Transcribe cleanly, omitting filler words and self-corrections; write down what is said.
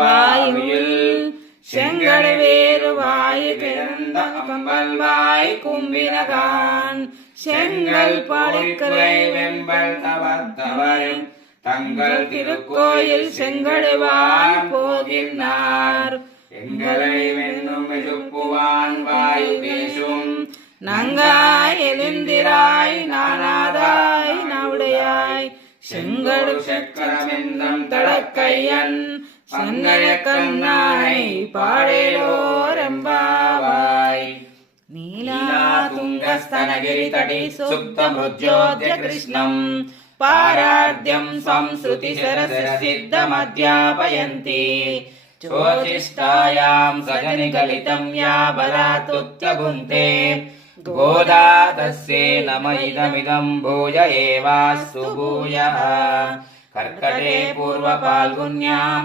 வாயுவில் செங்கட வேறு வாயு கிடந்த கம்பல் வாய் கும்பினகான் செங்கல் படைக்கரை வெம்பல் தவத்தவரும் தங்கள் திருக்கோயில் செங்கடுவான் போகினார் எங்களை வெண்ணும் எழுப்புவான் வாயு பேசும் நங்காய் எழுந்திராய் நானாதாய் நவுடையாய் செங்கடு சக்கரமென்னும் தடக்கையன் சங்கய கண்ணானை பாடேலோரெம்பாவாய் நீலா துங்கஸ்தனகிரி தடி சுப்தமுஜ்ஜோத்ய கிருஷ்ணம் பாரார்த்யம் சம்ஸ்ருதி சரச சித்தமத்யாபயந்தி चोचिष्टायां सजनिगलितं या बलातुत्यगुन्ते गोदा तस्यै नम इदमिदं भूय एवास्तु भूयः कर्कटे पूर्वफाल्गुन्यां